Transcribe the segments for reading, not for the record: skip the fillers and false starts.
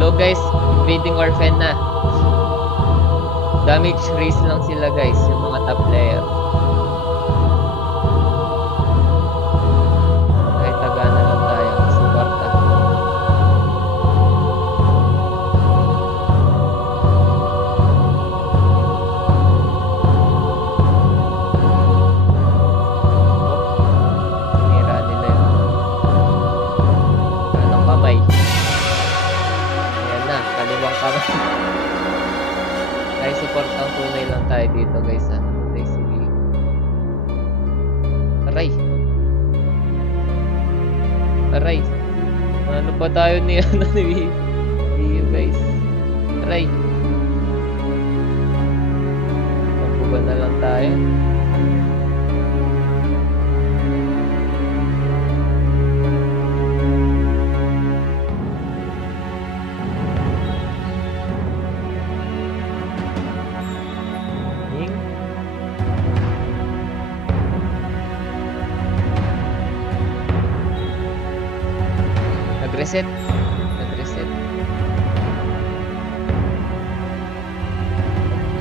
Hello guys, invading orphan na. Damage raise lang sila guys, yung mga top player. Kahit taga na lang tayo, suporta. Sinira nila yung kanang kamay. Ayan na, kaliwang kamay. Tayo suportang tunay lang tayo dito guys ha. Tayo sige. Aray! Aray! Ano pa tayo ni ano ni Rio guys? Aray! Magbuba na lang tayo. Ning. Nag-reset. Nag-reset.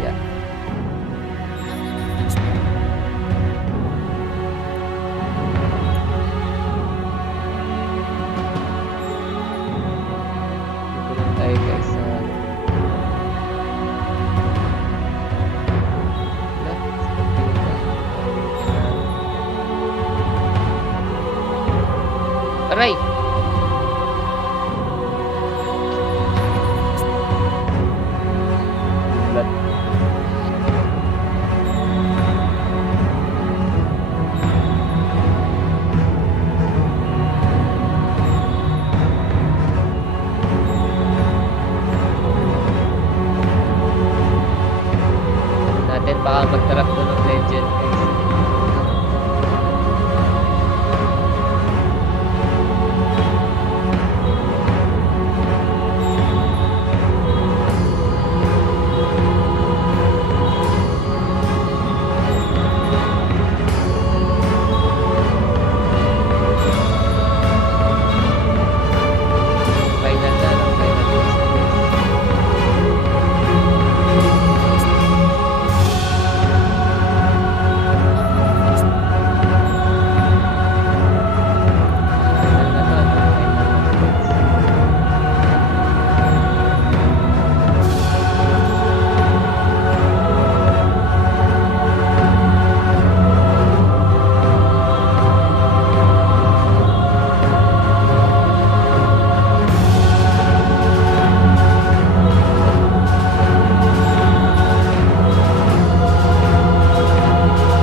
Yeah. Dito lang tayo guys sa Aray! Ulat. Natin baka mag-trap to ng legend guys. Final na lang, final phase na guys. Final na to, no? Final na guys.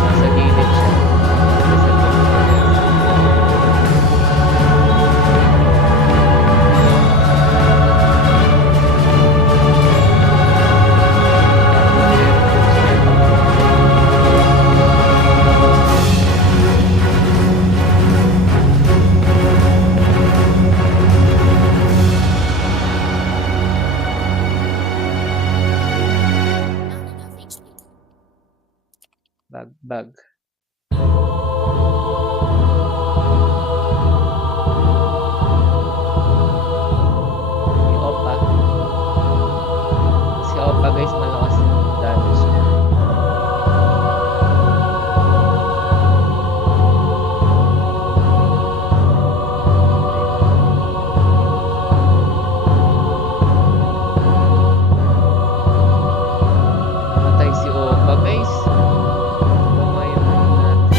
Nasa gilid siya. Nasa gilid siya, guys. Bag. Si Opa. Si Opa guys, malakas yung damage niya. Namatay si Opa guys. Bumayo na natin.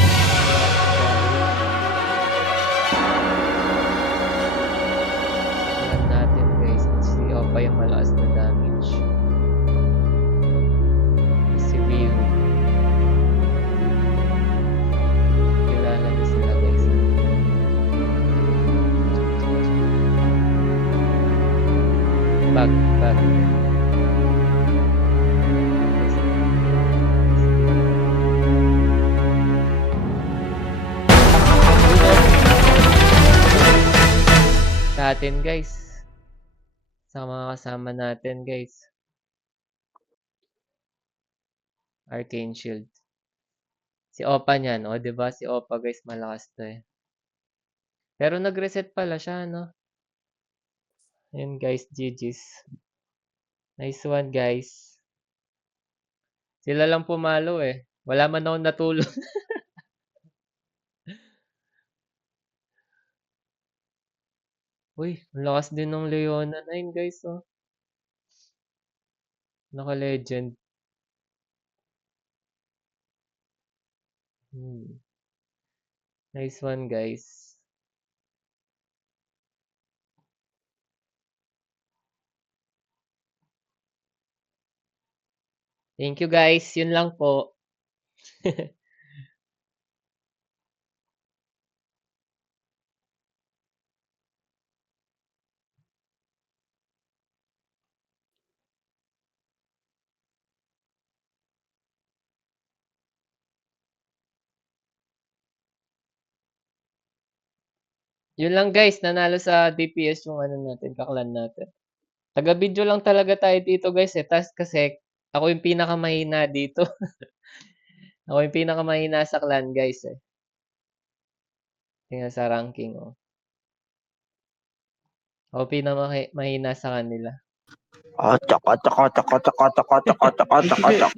Simulan natin guys. Si Opa yung malakas na damage. Si Will. Kilala niyo sila guys. Bag. Sa atin guys. Sa mga kasama natin guys. Arcane Shield. Si Opa niyan, o 'di ba? Si Opa guys, malakas 'to eh. Pero nag-reset pala siya, no? Ayun guys, GG's. Nice one guys. Sila lang pumalo eh. Wala man akong natulog. Uy, ang lakas din ng Leona 9 guys oh. Naka-legend. Nice one guys. Thank you guys. Yun lang po. Yun lang guys, nanalo sa DPS yung ano natin, kaklan natin. Taga-video lang talaga tayo dito guys eh. Tas kasi ako yung pinakamahina dito. Ako yung pinakamahina sa clan guys eh. Tingnan sa ranking oh. Ako pinakamahina sa kanila. Tsaka, tsaka, tsaka, tsaka, tsaka, tsaka, tsaka, tsaka.